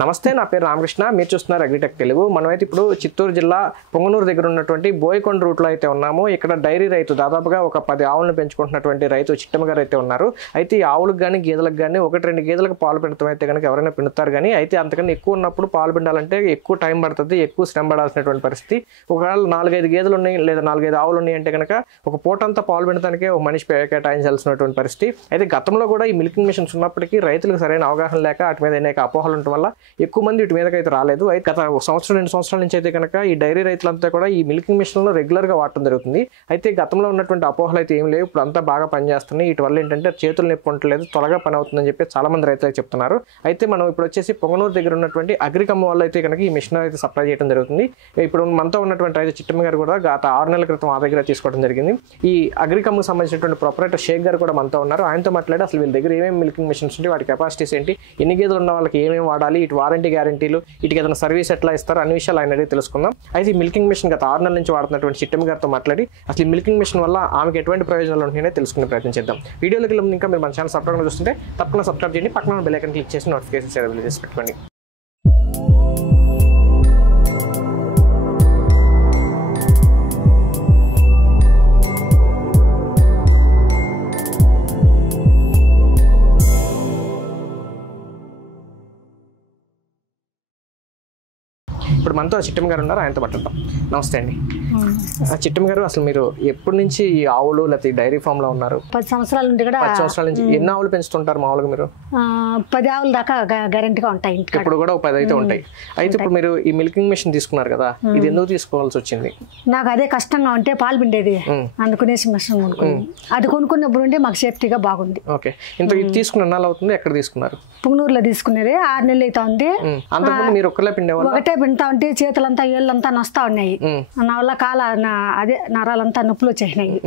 నమస్తే, నా పేరు రామకృష్ణ. మీరు చూస్తున్నారు అగ్రిటెక్ తెలుగు. మనమైతే ఇప్పుడు చిత్తూరు జిల్లా పొంగనూరు దగ్గర ఉన్నటువంటి బోయకొండ రూట్లో అయితే ఉన్నాము. ఇక్కడ డైరీ రైతు దాదాపుగా ఒక 10 ఆవులను పెంచుకుంటున్నటువంటి రైతు చిట్టమ్మ గారు అయితే ఉన్నారు. అయితే ఈ ఆవులకు కానీ గేదెలకు కానీ 1-2 గేదెలకు పాలు పిండటం అయితే కనుక ఎవరైనా పిండుతారు, కానీ అయితే అంతకన్నా ఎక్కువ ఉన్నప్పుడు పాలు పిండాలంటే ఎక్కువ టైం పడుతుంది, ఎక్కువ శ్రమ పడాల్సినటువంటి పరిస్థితి. ఒకవేళ 4-5 గేదెలు ఉన్నాయి లేదా 4-5 ఆవులు ఉన్నాయి అంటే కనుక ఒక పూటంతా పాలు పిండటానికే ఒక మనిషి కేటాయించాల్సినటువంటి పరిస్థితి. అయితే గతంలో కూడా ఈ మిల్కింగ్ మిషన్స్ ఉన్నప్పటికీ రైతులకు సరైన అవగాహన లేక వాటి మీద అనేక అపోహలు ఉండటం వల్ల ఎక్కువ మంది వీటి మీదకి అయితే రాలేదు. అయితే గత 1-2 సంవత్సరాల నుంచి అయితే కనుక ఈ డైరీ రైతులంతా కూడా ఈ మిల్కింగ్ మిషన్లో రెగ్యులర్గా వాడటం జరుగుతుంది. అయితే గతంలో ఉన్నటువంటి అపోహలు అయితే ఏం లేవు, ఇప్పుడు అంతా బాగా పనిచేస్తున్నాయి. వీటి వల్ల ఏంటంటే చేతులు నొప్పి ఉండలేదు, త్వరగా పని అవుతుందని చెప్పి చాలా మంది రైతులు చెప్తున్నారు. అయితే మనం ఇప్పుడు వచ్చేసి పొంగనూరు దగ్గర ఉన్నటువంటి అగ్రికమ్మ వాళ్ళు అయితే కనుక ఈ మిషన్ అయితే సప్లై చేయడం జరుగుతుంది. ఇప్పుడు మనతో ఉన్నటువంటి రైతు చిట్టమ్మ గారు కూడా గత 6 నెలల క్రితం ఆ దగ్గర తీసుకోవడం జరిగింది. ఈ అగ్రికమ్మకు సంబంధించినటువంటి ప్రొపరేటర్ షేక్ గారు కూడా మనతో ఉన్నారు. ఆయనతో మాట్లాడి అసలు వీళ్ళ దగ్గర ఏమేమి మిల్కింగ్ మిషన్స్ ఉంటాయి, వాటి కెపాసిటీస్ ఏంటి, ఎన్ని గేదెలు ఉన్న వాళ్ళకి ఏమేమి వాడాలి, ఇటు వారంటీ గ్యారంటీలు, వీటికి ఏదైనా సర్వీస్ ఎట్లా ఇస్తారు అన్ని విషయాలు ఆయన అడిగి తెలుసుకుందాం. అయితే ఈ మిల్కింగ్ మిషన్ గత 6 నెలల నుంచి వాడుతున్నటువంటి చిట్టమ్మ గారితో మాట్లాడి అసలు ఈ మిల్కింగ్ మిషన్ వల్ల ఆమెకు ఎటువంటి ప్రయోజనాలు ఉంటున్నాయో తెలుసుకునే ప్రయత్నం చేద్దాం. వీడియోలోకి వెళ్ళి ఇంకా మీరు మన ఛానల్ సబ్స్క్రైబ్ చూస్తుంటే తప్పకుండా సబ్స్క్రైబ్ చేయండి, పక్కన బెల్ ఐకాన్ క్లిక్ చేసి నోటిఫికేషన్స్ అవైలబుల్ చేసి పెట్టుకోండి. ఇప్పుడు మనతో చిట్టమ్మ గారు ఉన్నారు, ఆయనతో మాట్లాడతాం. నమస్తే అండి. చిట్టమ్మ గారు, అసలు మీరు ఎప్పటి నుంచి ఈ ఆవులు లేకపోతే డైరీ ఫామ్ లో ఉన్నారు? 10 సంవత్సరాల నుండి కూడా. 10 సంవత్సరాల నుంచి. ఎన్ని ఆవులు పెంచుతుంటారు మామూలుగా మీరు? 10 ఆవుల దాకా గ్యారెంటీగా ఉంటాయి. ఇప్పుడు కూడా 10 అయితే ఉంటాయి. అయితే ఇప్పుడు మీరు ఈ మిల్కింగ్ మిషన్ తీసుకున్నారు కదా, ఇది ఎందుకు తీసుకోవాల్సి వచ్చింది? నాకు అదే కష్టంగా ఉంటే పాలు పిండేది, అందుకునేసి మిషన్ కొనుక్కున్నాను. అది కొనుక్కున్నప్పుడు ఉంటే మాకు సేఫ్టీగా బాగుంది. ఓకే. ఇంత ఇది తీసుకున్న ఎన్నాళ్ళు అవుతుంది? ఎక్కడ తీసుకున్నారు? పుంగనూరులో తీసుకునేది 6 నెలలు అయితే ఉంది. అంతకుముందు మీరు ఒక్కలే పిండేవాళ్ళు? ఒకటే పిండుతా ఉంటే చేతులంతా ఏళ్ళంతా నొస్తా ఉన్నాయి. నా వల్ల అదే నరాలంతా నొప్పులు వచ్చేసినాయి.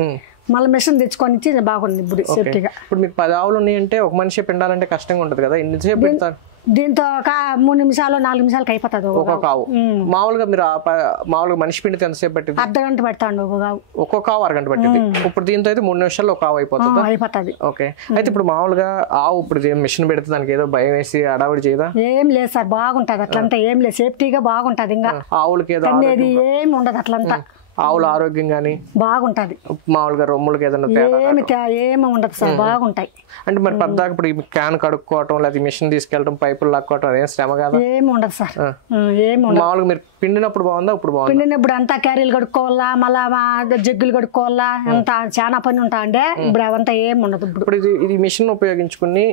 మళ్ళీ మిషన్ తెచ్చుకొని ఇచ్చి బాగుంది ఇప్పుడు సేఫ్టీగా. ఇప్పుడు మీకు 10 ఆవులు ఉన్నాయంటే ఒక మనిషి పిండాలంటే కష్టంగా ఉంటుంది కదా, ఎన్నిసేపు పెడతారు? దీంతో ఒక 3 నిమిషాలు 4 నిమిషాలకు అయిపోతుంది ఒక్కొక్క ఆవు. మామూలుగా మీరు మామూలుగా మనిషి పిండితే ఎంతసేపు పట్టింది? అర్ధగంట పెడతాండి ఒక్కొక్క ఆవు అరగంట పట్టింది. ఇప్పుడు దీంతో అయితే 3 నిమిషాల్లో ఒక ఆవు అయిపోతుంది. ఓకే. అయితే ఇప్పుడు మామూలుగా ఆవు ఇప్పుడు మిషన్ పెడితే దానికి ఏదో భయం వేసి అడావిడి చేయదా? ఏం లేదు సార్, బాగుంటది అట్లంతా. ఏం లేదు, సేఫ్టీగా బాగుంటది. ఇంకా ఆవులకి ఏదో ఏమి ఉండదు అట్లంతా. ఆవుల ఆరోగ్యం గానీ బాగుంటది. మామూలుగా రొమ్ములకి ఏదైనా ఏమి ఉండదు సార్, బాగుంటాయి. అంటే మరి పద్దాక ఇప్పుడు ఈ క్యాన్ కడుక్కోవటం లేదా మిషన్ తీసుకెళ్ళడం పైపులు లాక్కోవటం అదేం శ్రమ కదా? ఏమి ఉండదు సార్, ఏమి ఉండదు. మామూలుగా మీరు పిండినప్పుడు బాగుందా? ఇప్పుడు బాగుంది? పిండినప్పుడు అంతా క్యారీలు కడుక్కోవాలా, మళ్ళా జగ్గులు కడుక్కోవాలా, అంత చాలా పని ఉంటా అంటే ఇప్పుడు అవంతా ఏమి ఉండదు. ఇప్పుడు ఇది మిషన్ ఉపయోగించుకుని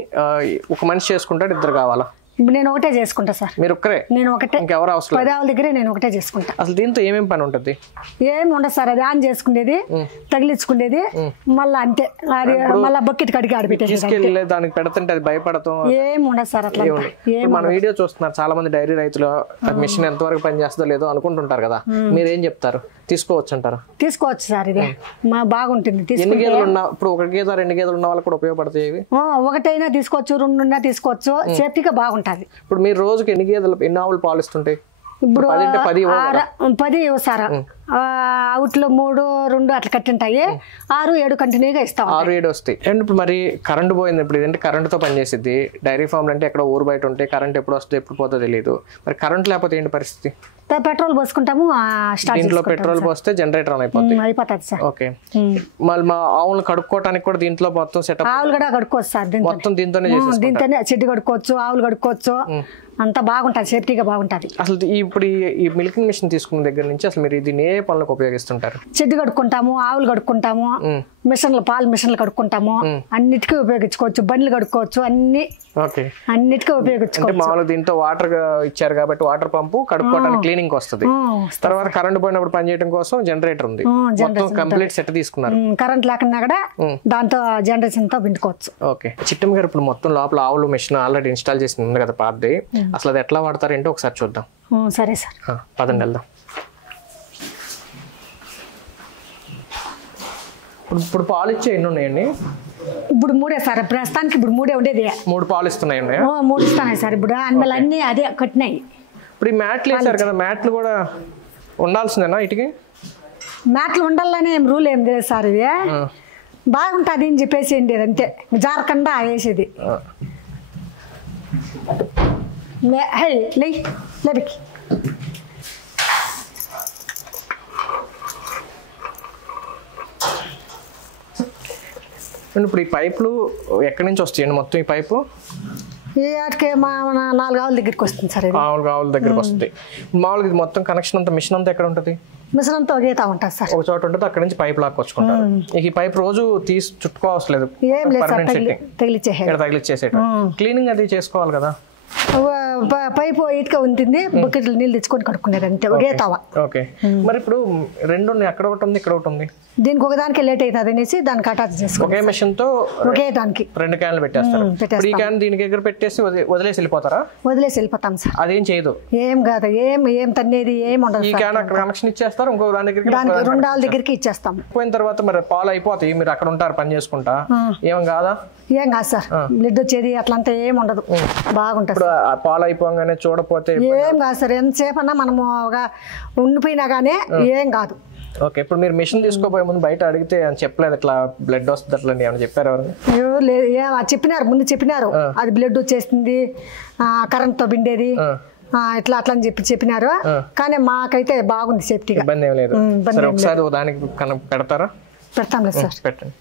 ఒక మనిషి చేసుకుంటాడు, ఇద్దరు కావాలా? నేను ఒకటే చేసుకుంటా సార్. మీరు ఒక్కరే? నేను ఒకటే. ఇంకెవరు అవసరం? 10 ఆవుల దగ్గరే నేను ఒకటే చేసుకుంటా. అసలు దీంతో ఏమేమి పని ఉంటుంది? ఏమి ఉండదు సార్, అది ఆన్ చేసుకునేది, తగిలించుకునేది, మళ్ళీ అంతే. మళ్ళీ బకెట్ కడిగి ఆడిపెట్టేది. దానికి పెడుతుంటే అది భయపడతాం? ఏమి ఉండదు సార్ అట్లా. మన వీడియో చూస్తున్నారు చాలా మంది డైరీ రైతులు, మిషన్ ఎంతవరకు పని చేస్తుందో లేదో అనుకుంటుంటారు కదా, మీరేం చెప్తారు? తీసుకోవచ్చు అంటారా? తీసుకోవచ్చు సార్, ఇది బాగుంటుంది. ఎన్ని గేదెలు ఉన్నా, ఇప్పుడు 1 గేదె 2 గేదెలు ఉన్న వాళ్ళకి కూడా ఉపయోగపడతాయి. ఒకటైనా తీసుకోవచ్చు, 2 తీసుకోవచ్చు, సేఫ్టీగా బాగుంటది. ఇప్పుడు మీరు రోజుకి ఎన్ని ఆవులు పాలిస్తుంటాయి? ఇప్పుడు 10 సార్. అవుట్లో 3, 2 అట్లా కట్టింటాయి. 6, 7 కంటిన్యూగా ఇస్తాం. 6, 7 వస్తాయి. అండ్ ఇప్పుడు మరి కరెంట్ పోయింది, ఇప్పుడు ఇదంటే కరెంట్తో పనిచేసిద్ది. డైరీ ఫామ్ అంటే ఎక్కడ ఊరు బయట ఉంటే కరెంట్ ఎప్పుడు వస్తుందో ఎప్పుడు పోతుందో తెలియదు. మరి కరెంట్ లేకపోతే ఏంటి పరిస్థితి? పెట్రోల్ పోసుకుంటాము. దీంట్లో పెట్రోల్ పోస్తే జనరేటర్ అయిపోతుంది సార్. ఓకే. మళ్ళీ మా ఆవులు కడుక్కోవడానికి కూడా దీంట్లో మొత్తం సెటప్? ఆవులు కూడా కడుక్కోవచ్చు సార్, మొత్తం దీంతోనే చెడ్డు కడుక్కోవచ్చు, ఆవులు కడుక్కోవచ్చు, అంతా బాగుంటది, సేఫ్టీగా బాగుంటది. అసలు ఇప్పుడు ఈ మిల్కింగ్ మిషన్ తీసుకున్న దగ్గర నుంచి అసలు మీరు దీన్ని ఏ పనులకు ఉపయోగిస్తుంటారు? చెడ్డు కడుక్కుంటాము, ఆవులు కడుక్కుంటాము, పాలు మిషన్లు కడుక్కుంటాము, అన్నిటికీ ఉపయోగించుకోవచ్చు. బండ్లు కడుక్కోవచ్చు, అన్నిటికీ ఉపయోగించుకోవచ్చు. మామూలుగా దీంతో వాటర్ ఇచ్చారు కాబట్టి వాటర్ పంపు కడుక్కోవడానికి క్లీనింగ్ వస్తుంది. తర్వాత కరెంట్ పోయినప్పుడు పనిచేయడం కోసం జనరేటర్ ఉంది, కంప్లీట్ సెట్ తీసుకున్నారు. కరెంట్ లేకుండా కూడా దాంతో జనరేషన్ తో పిండుకోవచ్చు. ఓకే. చిట్టమ్మ గారు, ఇప్పుడు మొత్తం లోపల ఆవులు మిషన్ ఆల్రెడీ ఇన్స్టాల్ చేసి ఉంది కదా పాతది, అసలు అది ఎట్లా వాడతారు ఏంటో ఒకసారి చూద్దాం. సరే సార్, పదండి వెళ్దాం. ఇప్పుడు పాలు ఇచ్చే ఎన్ని ఉన్నాయండి? ఇప్పుడు 3 సార్, ప్రస్తుతానికి ఇప్పుడు 3 ఉండేది. 3 పాలు ఇస్తున్నాయండి? 3 ఇస్తున్నాయి సార్. ఇప్పుడు అందువల్ల అన్ని అదే కట్టినాయి. ఇప్పుడు ఈ మ్యాట్లు వేసారు కదా, మ్యాట్లు కూడా ఉండాల్సిందేనా? ఇటుకి మ్యాట్లు ఉండాలని ఏం రూల్ ఏం లేదు సార్. ఇది బాగుంటుంది అని చెప్పేసి అంతే, జారకుండా వేసేది. లేబికి ఇప్పుడు ఈ పైపులు ఎక్కడి నుంచి వస్తాయండి మొత్తం ఈ పైపు? ఈ ఆటకి మా 4 ఆవుల దగ్గరికి వస్తుంది సార్. 4 ఆవుల దగ్గరికి వస్తుంది. మామూలుగా ఇది మొత్తం కనెక్షన్ అంతా మిషన్ అంతా ఎక్కడ ఉంటుంది? మిషన్ అంతా ఒకేతా ఉంటుంది సార్. ఒక చోట ఉంటుంది, అక్కడ నుంచి పైప్ లాక్కొచ్చుకుంటారు. ఈ పైప్ రోజు తీసి చుట్టుకోవట్లేదు, ఏం లేదు సార్, తగిలిచ్చేసేట. క్లీనింగ్ అది చేసుకోవాలి కదా. పైపు ఇటుక ఉంటుంది, బకెట్లు నీళ్ళు తెచ్చుకొని కడుక్కునేది అంతే, ఒకే తావ. ఓకే. మరి ఇప్పుడు రెండు అక్కడ ఒకటి ఉంది, ఇక్కడ ఒకటి ఉంది. దీనికి ఒకదానికి లేట్ అవుతుంది అనేసి దానికి అటాచ్ చేసుకో. ఒకే మెషిన్ తో ఒకే దానికి 2 క్యాన్లు పెట్టేస్తారు. ఈ క్యాన్ దీనికి దగ్గర పెట్టేసి వదిలేసి వెళ్ళిపోతారా? వదిలేసి వెళ్ళిపోతాం సార్. అదేం చేయదు? ఏం కాదు, ఏం తన్నేది ఏం ఉండదు. ఈ క్యాన్ అక్కడ కనెక్షన్ ఇచ్చేస్తారు, ఇంకో దాని దగ్గరికి 2 ఆవుల దగ్గరికి ఇచ్చేస్తాం. పోయిన తర్వాత మరి పాలు అయిపోతాయి, మీరు అక్కడ ఉంటారు పని చేసుకుంటా, ఏం కాదా? ఏం కాదు సార్, బ్లడ్ వచ్చేది అట్లంతా ఏం ఉండదు, బాగుంటుంది. ఇప్పుడు పాలు అయిపోగానే చూడపోతే ఏం కాదు సార్, ఎంతసేపు అన్నా మనము ఉండిపోయినా కానీ ఏం కాదు. ఓకే. ఇప్పుడు మీరు మిషన్ తీసుకోపోయే ముందు బయట అడిగితే అని చెప్పలేదు, ఇట్లా బ్లడ్ వస్తుంది అట్లా ఏమైనా చెప్పారు? ఎవరు చెప్పినారు, ముందు చెప్పినారు అది బ్లడ్ వచ్చేస్తుంది, కరెంట్ తో బిండేది ఇట్లా అట్లా అని చెప్పినారు. కానీ మాకైతే బాగుంది, సేఫ్టీగా, ఇబ్బంది ఏం లేదు. ఒకసారి దానికి పెడతారా? పెడతాం లేదు సార్. పెట్టండి.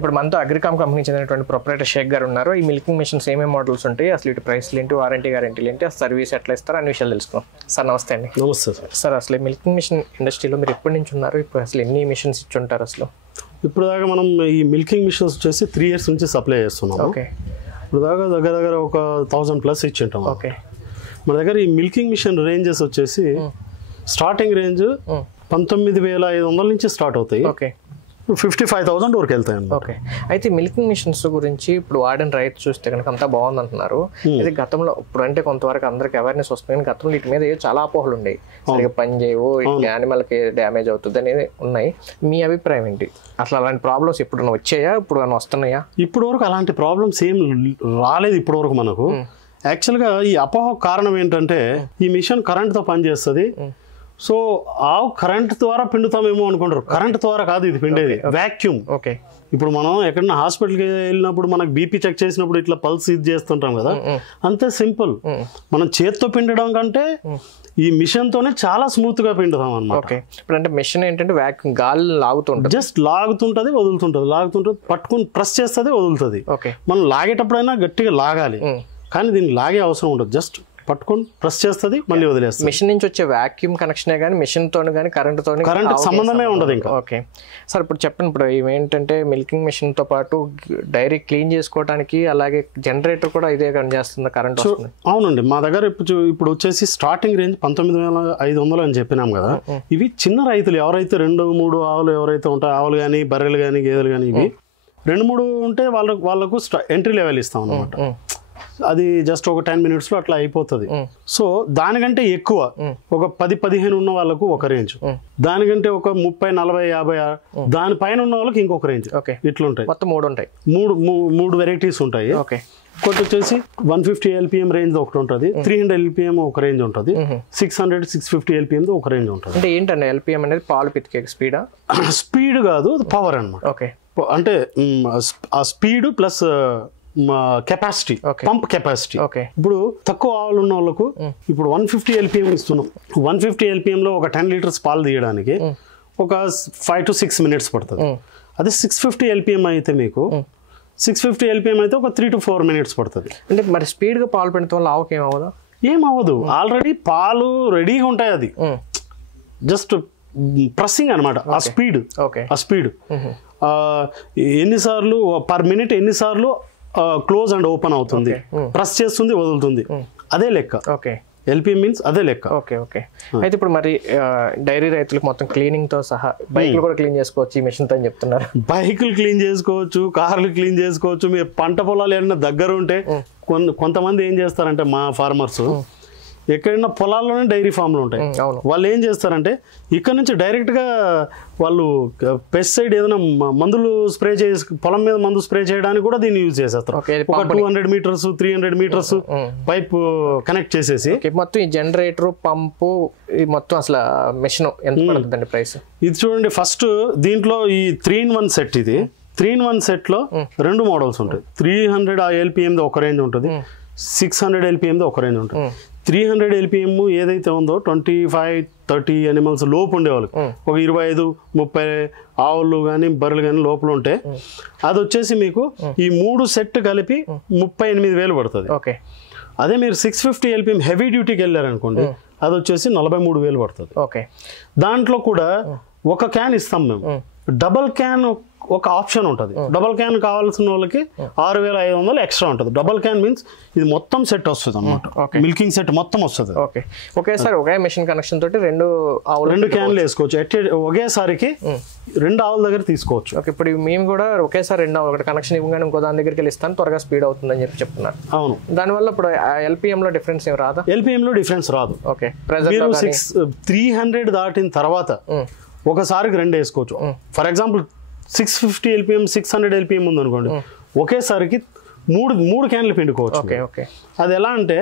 ఇప్పుడు మనతో అగ్రికామ్ కంపెనీ చెందినటువంటి ప్రొపరేటర్ షేక్ గారు ఉన్నారు. ఈ మిల్కింగ్ మిషన్స్ ఏమేమి మోడల్స్ ఉంటాయి, అసలు ఇటు ప్రైస్లు ఏంటి, వారంటీ గ్యారంటీలు ఏంటి, సర్వీస్ ఎట్లా ఇస్తారు అన్ని విషయాలు తెలుసుకున్నాం. సార్ నమస్తే అండి. నమస్తే సార్. అసలు మిల్కింగ్ మిషన్ ఇండస్ట్రీలో మీరు ఎప్పటి నుంచి ఉన్నారు, ఇప్పుడు అసలు ఎన్ని మిషన్స్ ఇచ్చి ఉంటారు అసలు? ఇప్పుడు దాకా మనం ఈ మిల్కింగ్ మిషన్స్ వచ్చేసి 3 years నుంచి సప్లై చేస్తున్నాం. ఓకే. ఇప్పుడు దాకా దగ్గర ఒక 1000+ ఇచ్చి ఉంటాం. ఓకే. మన దగ్గర ఈ మిల్కింగ్ మిషన్ రేంజెస్ వచ్చేసి స్టార్టింగ్ రేంజ్ 19,500 నుంచి స్టార్ట్ అవుతాయి. ఓకే. 55,000 వరకు వెళ్తాయి. ఓకే. అయితే మిల్కింగ్ మిషన్స్ గురించి ఇప్పుడు వాడిన రైతు చూస్తే కనుక అంతా బాగుంది అంటున్నారు. అయితే గతంలో ఇప్పుడు అంటే కొంతవరకు అందరికి అవేర్నెస్ వస్తుంది, కానీ గతంలో వీటి మీద చాలా అపోహలు ఉన్నాయి, సరిగ్గా పని చేయవు, యానిమల్కి డ్యామేజ్ అవుతుంది అనేది ఉన్నాయి. మీ అభిప్రాయం ఏంటి? అసలు అలాంటి ప్రాబ్లమ్స్ ఎప్పుడైనా వచ్చాయా, ఇప్పుడు వస్తున్నాయా? ఇప్పటి వరకు అలాంటి ప్రాబ్లమ్స్ ఏం రాలేదు ఇప్పటి వరకు మనకు. యాక్చువల్గా ఈ అపోహ కారణం ఏంటంటే ఈ మిషన్ కరెంట్తో పనిచేస్తుంది, సో ఆవు కరెంట్ ద్వారా పిండుతామేమో అనుకుంటారు. కరెంట్ ద్వారా కాదు ఇది పిండేది, వ్యాక్యూమ్. ఓకే. ఇప్పుడు మనం ఎక్కడన్నా హాస్పిటల్కి వెళ్ళినప్పుడు మనకు బీపీ చెక్ చేసినప్పుడు ఇట్లా పల్స్ ఇది చేస్తుంటాం కదా, అంతే సింపుల్. మనం చేత్తో పిండడం కంటే ఈ మిషన్ తోనే చాలా స్మూత్ గా పిండుతాం అన్నమాట. ఓకే. ఇప్పుడు అంటే మిషన్ ఏంటంటే వ్యాక్యూమ్ గాలి లాగుతుంటది, జస్ట్ లాగుతుంటది వదులుతుంటది, లాగుతుంటది, పట్టుకుని ప్రెస్ చేస్తుంది వదులుతుంది. ఓకే. మనం లాగేటప్పుడైనా గట్టిగా లాగాలి, కానీ దీనికి లాగే అవసరం ఉండదు, జస్ట్ పట్టుకొని ప్రెస్ చేస్తుంది మళ్ళీ వదిలేస్తుంది. మిషన్ నుంచి వచ్చే వాక్యూమ్ కనెక్షనే కానీ మిషన్ తోని కానీ కరెంట్ సంబంధమే ఉండదు ఇంకా. ఓకే సార్, ఇప్పుడు చెప్పండి, ఇప్పుడు ఇవేంటంటే మిల్కింగ్ మిషన్ తో పాటు డైరీ క్లీన్ చేసుకోవడానికి అలాగే జనరేటర్ కూడా ఇదే పనిచేస్తుంది, కరెంట్ వస్తుంది? అవునండి, మా దగ్గర ఇప్పుడు వచ్చేసి స్టార్టింగ్ రేంజ్ 19,500 అని చెప్పినాం కదా. ఇవి చిన్న రైతులు ఎవరైతే 2-3 ఆవులు ఎవరైతే ఉంటాయో, ఆవులు కానీ బర్రెలు కానీ గేదెలు కానీ, ఇవి 2-3 ఉంటే వాళ్ళకు ఎంట్రీ లెవెల్ ఇస్తాం అన్నమాట. అది జస్ట్ ఒక 10 minutes లో అట్లా అయిపోతుంది. సో దానికంటే ఎక్కువ ఒక 10-15 ఉన్న వాళ్ళకు ఒక రేంజ్, దానికంటే ఒక 30-40-50 దానిపైన ఉన్న వాళ్ళకి ఇంకొక రేంజ్, ఇట్లుంటాయి. మొత్తం 3 ఉంటాయి, మూడు వెరైటీస్ ఉంటాయి. ఒకటి వచ్చేసి 150 LPM రేంజ్ ఒకటి ఉంటుంది, 300 LPM ఒక రేంజ్ ఉంటుంది, 600-650 LPM ఒక రేంజ్ ఉంటుంది. అంటే ఏంటంటే LPM అనేది పాలు పితికే స్పీడా? స్పీడ్ కాదు, పవర్ అన్నమాట. ఓకే. అంటే ఆ speed plus capacity, pump capacity. ఇప్పుడు తక్కువ ఆవులు ఉన్న వాళ్ళకు ఇప్పుడు 150 LPM ఇస్తున్నాం. 150 LPM లో ఒక 10 liters పాలు తీయడానికి ఒక 5 to 6 minutes పడుతుంది. అదే 650 LPM అయితే మీకు 650 LPM అయితే ఒక 3 to 4 minutes పడుతుంది. అంటే మరి స్పీడ్ గా పాలు పెడతాం వల్ల ఆవుకి ఏమవుదా? ఏమవ్వదు, ఆల్రెడీ పాలు రెడీగా ఉంటాయి, అది జస్ట్ ప్రెస్సింగ్ అనమాట. ఆ స్పీడ్ ఎన్నిసార్లు పర్ మినిట్ ఎన్నిసార్లు క్లోజ్ అండ్ ఓపెన్ అవుతుంది, ప్రెస్ చేస్తుంది వదులుతుంది, అదే లెక్క. LPM మీన్స్ అదే లెక్క. Okay okay. అయితే ఇప్పుడు మరి డైరీ రైతులకు మొత్తం క్లీనింగ్ తో సహా బైక్లు కూడా క్లీన్ చేసుకోవచ్చు ఈ మిషన్ తో అని చెప్తున్నారు. బైకులు క్లీన్ చేసుకోవచ్చు, కార్లు క్లీన్ చేసుకోవచ్చు. మీరు పంట పొలాలు ఏమన్నా దగ్గర ఉంటే కొంతమంది ఏం చేస్తారంటే మా ఫార్మర్స్ ఎక్కడైనా పొలాల్లోనే డైరీ ఫామ్లు ఉంటాయి. వాళ్ళు ఏం చేస్తారంటే ఇక్కడ నుంచి డైరెక్ట్గా వాళ్ళు పెస్టిసైడ్ ఏదైనా మందులు స్ప్రే చేసి పొలం మీద మందు స్ప్రే చేయడానికి కూడా దీన్ని యూజ్ చేసేస్తారు. ఒక 200 మీటర్స్ 300 మీటర్స్ పైప్ కనెక్ట్ చేసేసి మొత్తం ఈ జనరేటర్ పంపు మొత్తం అసలు మిషన్ ఎంత పడుతుందండి ప్రైస్? ఇది చూడండి, ఫస్ట్ దీంట్లో ఈ 3-in-1 సెట్. ఇది 3-in-1 సెట్లో 2 మోడల్స్ ఉంటాయి. 300 LPM ఒక రేంజ్ ఉంటుంది, 600 LPM ఒక రేంజ్ ఉంటుంది. 300 LPM ఏదైతే ఉందో 25-30 అనిమల్స్ లోపు ఉండేవాళ్ళు, ఒక 25-30 ఆవులు కానీ బర్రెలు కానీ లోపల ఉంటే అది వచ్చేసి మీకు ఈ 3 సెట్ కలిపి 38,000 పడుతుంది. ఓకే. అదే మీరు 650 LPM హెవీ డ్యూటీకి వెళ్ళారనుకోండి అది వచ్చేసి 43,000 పడుతుంది. ఓకే. దాంట్లో కూడా ఒక క్యాన్ ఇస్తాం మేము. డబల్ క్యాన్ ఒక ఆప్షన్ ఉంటుంది. డబల్ క్యాన్ కావాల్సిన వాళ్ళకి 6,500 ఎక్స్ట్రా ఉంటుంది. డబల్ క్యాన్ మీన్స్ ఇది మొత్తం సెట్ వస్తుంది అన్నమాట, మిల్కింగ్ సెట్ మొత్తం వస్తుంది. ఓకే. ఒకేసారి ఒకే మెషిన్ కనెక్షన్ తోటి 2 క్యాన్లు వేసుకోవచ్చు. ఒకేసారికి 2 ఆవుల దగ్గర తీసుకోవచ్చు. ఓకే. ఇప్పుడు మేము కూడా ఒకేసారి 2 ఆవులు కనెక్షన్ ఇవ్వగానే ఇంకో దాని దగ్గరికి వెళ్ళిస్తాను, త్వరగా స్పీడ్ అవుతుందని చెప్తున్నారు. అవును. దానివల్ల ఇప్పుడు LPM లో డిఫరెన్స్ ఏం రాదా? LPM లో డిఫరెన్స్ రాదు. ఓకే. మీరు 300 దాటిన తర్వాత ఒకసారికి 2 వేసుకోవచ్చు. ఫర్ ఎగ్జాంపుల్ 650 LPM 600 LPM ఉంది అనుకోండి, ఒకేసారికి 3 క్యాన్లు పిండుకోవచ్చు. Okay okay. అది ఎలా అంటే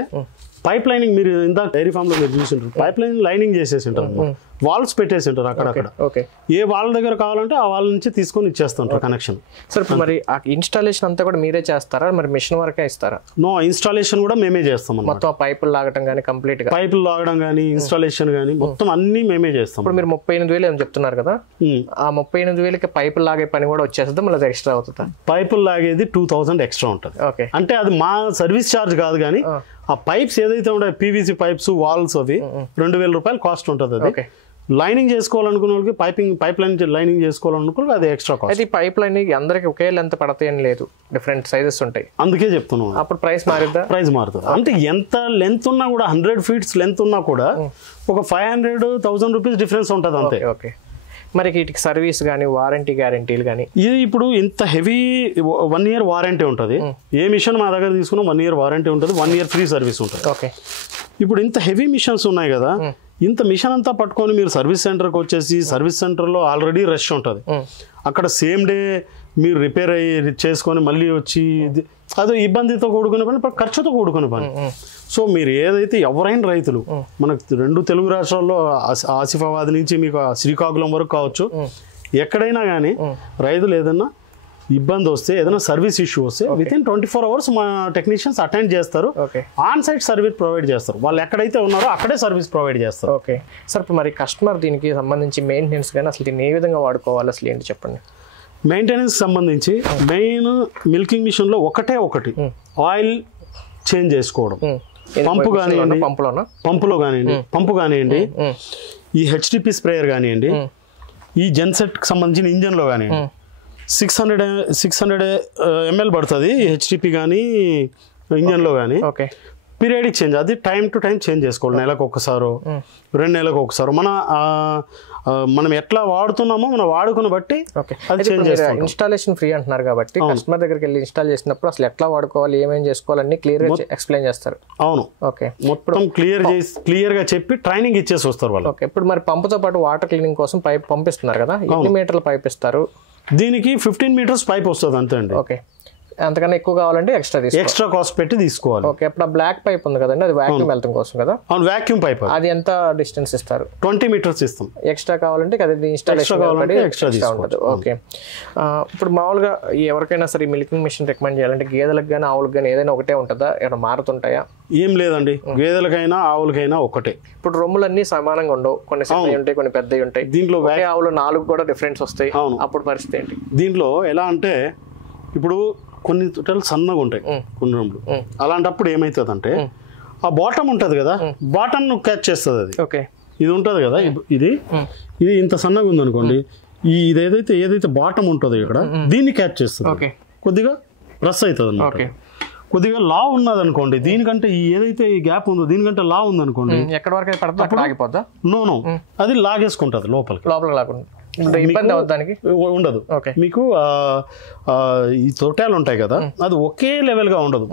పైప్ లైనింగ్, మీరు ఇంత డైరీ ఫామ్ లో మీరు చూసింటారు, పైప్ లైన్ లైనింగ్ చేసేసి ఉంటారు, వాల్స్ పెట్టేసి ఉంటారు అక్కడక్కడ. ఓకే. ఏ వాళ్ళ దగ్గర కావాలంటే ఆ వాళ్ళ నుంచి తీసుకొని ఇచ్చేస్తుంటారు కనెక్షన్. సార్ మరి ఆ ఇన్స్టాలేషన్ అంతా కూడా మీరే చేస్తారా, మరి మిషన్ వరకే ఇస్తారా? నో, ఇన్స్టాలేషన్ కూడా మేమే చేస్తాం. మొత్తం పైపులు లాగడం కానీ కంప్లీట్ గా పైపులు లాగడం కానీ ఇన్స్టాలేషన్ కానీ మొత్తం అన్ని మేమే చేస్తాం. ఇప్పుడు మీరు 38,000 అని చెప్తున్నారు కదా, ఆ 38,000కి పైపులు లాగే పని కూడా వచ్చేస్తుంది, మళ్ళీ ఎక్స్ట్రా అవుతుందా? పైపులు లాగేది 2,000 ఎక్స్ట్రా ఉంటుంది. ఓకే. అంటే అది మా సర్వీస్ ఛార్జ్ కాదు, కానీ ఆ పైప్స్ ఏదైతే ఉంటాయో PVC పైప్స్ వాల్స్ అవి 2,000 రూపాయలు కాస్ట్ ఉంటుంది. అది లైనింగ్ చేసుకోవాలనుకున్న వాళ్ళకి పైప్ లైన్ లైనింగ్ చేసుకోవాలనుకున్న అది ఎక్స్ట్రా కాస్ట్. అయితే పైప్ లైన్ అందరికి ఒకే లెంత్ పడతాయని లేదు, డిఫరెంట్ సైజెస్ ఉంటాయి. అందుకే చెప్తున్నాను. అప్పుడు ప్రైస్ మారిద్దా? ప్రైస్ మారుతుంది. అంటే ఎంత లెంత్ ఉన్నా కూడా 100 feet లెంత్ ఉన్నా కూడా ఒక 500-1,000 రూపీస్ డిఫరెన్స్ ఉంటుంది అంతే. ఓకే. మరి వీటికి సర్వీస్ కానీ వారంటీ గ్యారంటీలు కానీ? ఇది ఇప్పుడు ఇంత హెవీ 1 year వారంటీ ఉంటుంది. ఏ మిషన్ మా దగ్గర తీసుకున్నా 1 year వారంటీ ఉంటుంది, 1 year ఫ్రీ సర్వీస్ ఉంటుంది. ఓకే. ఇప్పుడు ఇంత హెవీ మిషన్స్ ఉన్నాయి కదా, ఇంత మిషన్ అంతా పట్టుకొని మీరు సర్వీస్ సెంటర్కి వచ్చేసి సర్వీస్ సెంటర్లో ఆల్రెడీ రష్ ఉంటుంది. అక్కడ సేమ్ డే మీరు రిపేర్ అయ్యి చేసుకొని మళ్ళీ వచ్చి అదో ఇబ్బందితో కూడుకునే పని, ఖర్చుతో కూడుకునే పని. సో మీరు ఏదైతే ఎవరైనా రైతులు మనకు 2 తెలుగు రాష్ట్రాల్లో ఆసిఫాబాద్ నుంచి మీకు శ్రీకాకుళం వరకు కావచ్చు, ఎక్కడైనా కానీ రైతులు ఏదైనా ఇబ్బంది వస్తే, ఏదైనా సర్వీస్ ఇష్యూ వస్తే వితిన్ 24 hours మా టెక్నీషియన్స్ అటెండ్ చేస్తారు. ఆన్ సైట్ సర్వీస్ ప్రొవైడ్ చేస్తారు. వాళ్ళు ఎక్కడైతే ఉన్నారో అక్కడే సర్వీస్ ప్రొవైడ్ చేస్తారు. Okay sir. మరి కస్టమర్ దీనికి సంబంధించి మెయింటెనెన్స్ కానీ అసలు దీన్ని ఏ విధంగా వాడుకోవాలి, అసలు ఏంటి చెప్పండి? మెయింటెనెన్స్ సంబంధించి మెయిన్ మిల్కింగ్ మిషన్ లో ఒకటి ఆయిల్ చేంజ్ చేసుకోవడం. పంపు కానివ్వండి, పంపు కానివ్వండి, ఈ HTP స్ప్రేయర్ కానివ్వండి, ఈ జెన్సెట్ కి సంబంధించిన ఇంజన్ లో కానివ్వండి 600 ml పడుతుంది HTP కానీ ఇంజన్లో కానీ. ఓకే. పీరియడిక్ చేంజ్, అది టైం టు టైం చేంజ్ చేసుకోవాలి. నెలకు ఒకసారో 2 నెలలకు ఒకసారో మనం ఎట్లా వాడుతున్నామో మనం వాడుకుని బట్టి అది చేంజ్ చేస్తాం. ఇన్స్టాలేషన్ ఫ్రీ అంటున్నారు కాబట్టి కస్టమర్ దగ్గరికి వెళ్ళి ఇన్స్టాల్ చేసినప్పుడు అసలు ఎట్లా వాడుకోవాలి, ఏమేం చేసుకోవాలని క్లియర్ గా ఎక్స్ప్లెయిన్ చేస్తారు. అవును. ఓకే. మొత్తం క్లియర్ గా చెప్పి ట్రైనింగ్ ఇచ్చేసి వస్తారు వాళ్ళు. ఓకే. ఇప్పుడు మరి పంపుతో పాటు వాటర్ క్లీనింగ్ కోసం పైప్ పంపిస్తున్నారు కదా, ఎన్ని మీటర్ల పైప్ ఇస్తారు? దీనికి 15 meters పైప్ వస్తుంది అంతే అండి. ఓకే. అంతకన్నా ఎక్కువ కావాలంటే ఎక్స్ట్రా కాస్ట్ పెట్టి తీసుకోవాలి. ఓకే. ఇప్పుడు ఆ బ్లాక్ పైప్ ఉంది కదండి, అది వాక్యూమ్ వెళ్తాం కోసం కదా? అవును, వాక్యూమ్ పైప్. అది ఎంత డిస్టెన్స్ ఇస్తారు? 20 meters ఇస్తాం. ఎక్స్ట్రా కావాలంటే అది ఇన్స్టాలేషన్ ఎక్స్ట్రా ఉంటుంది. ఓకే. ఇప్పుడు మామూలుగా ఎవరికైనా సరే మిల్కింగ్ మిషన్ రికమెండ్ చేయాలంటే గేదెలకు కానీ ఆవులకు కానీ ఏదైనా ఒకటే ఉంటుందా, ఏమైనా మారుతుంటాయా? ఏం లేదండి, గేదెలకైనా ఆవులకైనా ఒకటే. ఇప్పుడు రొమ్ములన్నీ సమానంగా ఉండవు, కొన్ని చిన్నవి ఉంటాయి, కొన్ని పెద్దవి ఉంటాయి. దీంట్లో ఆవులు 4 కూడా డిఫరెన్స్ వస్తాయి. అప్పుడు పరిస్థితి ఏంటి? దీంట్లో ఎలా అంటే ఇప్పుడు కొన్ని తొట్టెలు సన్నగా ఉంటాయి, కొన్ని రొమ్ములు. అలాంటప్పుడు ఏమవుతుంది అంటే ఆ బాటమ్ ఉంటుంది కదా, బాటమ్ ను క్యాచ్ చేస్తుంది అది. ఓకే. ఇది ఉంటుంది కదా, ఇది ఇంత సన్నగా ఉంది అనుకోండి, ఏదైతే బాటమ్ ఉంటుందో ఇక్కడ దీన్ని క్యాచ్ చేస్తుంది, కొద్దిగా ప్రెస్ అవుతుంది అన్నమాట. కొద్దిగా లా ఉన్నది అనుకోండి, దీనికంటే ఏదైతే ఈ గ్యాప్ ఉందో దీనికంటే లా ఉంది అనుకోండి, ఎక్కడ వరకు అయితే పడుతుందో అక్కడ ఆగిపోద్దా? నో అది లాగేసుకుంటది లోపలికి లాకుండా ఇబ్బంది అవుతానికి ఉండదు. మీకు ఈ తొట్టాలు ఉంటాయి కదా, అది ఒకే లెవెల్ గా ఉండదు.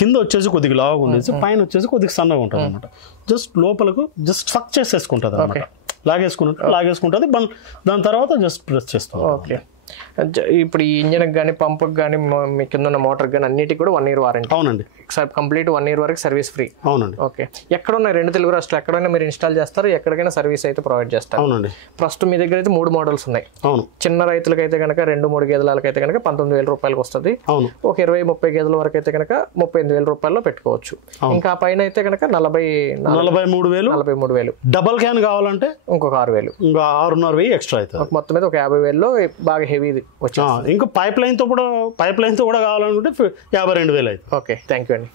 కింద వచ్చేసి కొద్దిగా లావుగా ఉండేసి పైన వచ్చేసి కొద్దిగా సన్నగా ఉంటుంది అనమాట. జస్ట్ లోపలకు జస్ట్ ఫక్ చేసేసుకుంటది అనమాట. లాగేసుకుంటుంది, దాని తర్వాత జస్ట్ ప్రెస్ చేస్తాం. ఓకే. ఇప్పుడు ఈ ఇంజన్కి కానీ పంపుకి కానీ మీ కింద ఉన్న మోటార్కి కానీ అన్నిటికి కూడా 1 year వారంటీ. అవునండి. కంప్లీట్ 1 year వరకు సర్వీస్ ఫ్రీ. అవునండి. ఓకే. ఎక్కడ ఉన్నాయి 2 తెలుగు రాష్ట్రాలు ఎక్కడైనా మీరు ఇన్స్టాల్ చేస్తారు, ఎక్కడికైనా సర్వీస్ అయితే ప్రొవైడ్ చేస్తారు. అవునండి. ప్రస్తుతం మీ దగ్గర అయితే 3 మోడల్స్ ఉన్నాయి. అవును. చిన్న రైతులకైతే కనుక 2-3 గేదెలకి అయితే కనుక 19,000 రూపాయలకు వస్తుంది. అవును. ఒక 20-30 గేదెల వరకు అయితే కనుక 38,000 రూపాయల్లో పెట్టుకోవచ్చు. ఇంకా పైన అయితే కనుక 43,000. డబల్ క్యాన్ కావాలంటే ఇంకొక 6,000, ఇంకా 6,500 ఎక్స్ట్రా అవుతుంది. మొత్తం మీద ఒక 50,000లో బాగా హెవీది వచ్చి. ఇంకా పైప్ లైన్ తో కూడా కావాలనుకుంటే 52,000 అవుతుంది. ఓకే, థ్యాంక్ యూ అండి.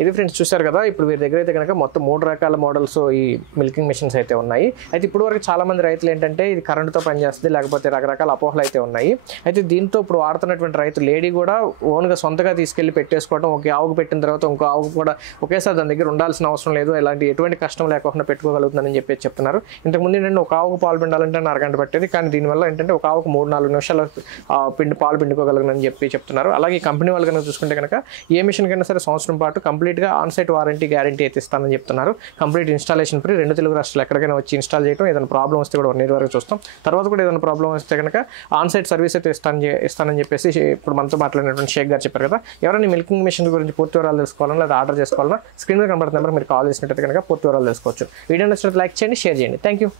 ఇది ఫ్రెండ్స్ చూసారు కదా, ఇప్పుడు వీరి దగ్గర అయితే కనుక మొత్తం 3 రకాల మోడల్స్ ఈ మిల్కింగ్ మెషిన్స్ అయితే ఉన్నాయి. అయితే ఇప్పుడు వరకు చాలా మంది రైతులు ఏంటంటే ఇది కరెంటుతో పనిచేస్తుంది, లేకపోతే రకరకాల అపోహలు అయితే ఉన్నాయి. అయితే దీంతో ఇప్పుడు వాడుతున్నటువంటి రైతు లేడీ కూడా ఓన్గా సొంతగా తీసుకెళ్లి పెట్టేసుకోవడం, ఒక ఆవుకు పెట్టిన తర్వాత ఇంకో ఆవుకు కూడా ఒకేసారి దాని దగ్గర ఉండాల్సిన అవసరం లేదు, ఎలాంటి ఎటువంటి కష్టం లేకుండా పెట్టుకోగలుగుతుందని చెప్పి చెప్తున్నారు. ఇంతకుముందు ఏంటంటే ఒక ఆవుకు పాలు పిండాలంటే 1 గంట పట్టేది, కానీ దీనివల్ల ఏంటంటే ఒక ఆవుకు 3-4 నిమిషాలు పాలు పిండుకోగలగనని చెప్పి చెప్తున్నారు. అలాగే ఈ కంపెనీ వాళ్ళు కనుక చూసుకుంటే కనుక ఏ మిషన్ కైనా సరే సంవత్సరం పాటు కంప్లీట్గా ఆన్సైట్ వారంటీ గ్యారంటీ అయితే ఇస్తానని చెప్తున్నారు. Complete installation free. 2 తెలుగు రాష్ట్రాలు ఎక్కడికైనా వచ్చి ఇన్స్టాల్ చేయడం, ఏదైనా ప్రాబ్లం వస్తే కూడా 1 year వరకు చూస్తాం. తర్వాత కూడా ఏదైనా ప్రాబ్లం వస్తే కనుక ఆన్సైట్ సర్వీస్ అయితే ఇస్తానని చెప్పేసి ఇప్పుడు మనతో మాట్లాడినటువంటి షేక్ గారు చెప్పారు కదా. ఎవరైనా మిల్కింగ్ మిషన్ గురించి పూర్తి వివరాలు తెలుసుకోవాలన్నా లేదా ఆర్డర్ చేసుకోవాలన్నా స్క్రీన్ మీద కనబడుతున్న నెంబర్ మీరు కాల్ చేసినట్టయితే కనుక పూర్తి వివరాలు తెలుసుకోవచ్చు. వీడియో నచ్చినట్టు లైక్ చేయండి, షేర్ చేయండి. Thank you.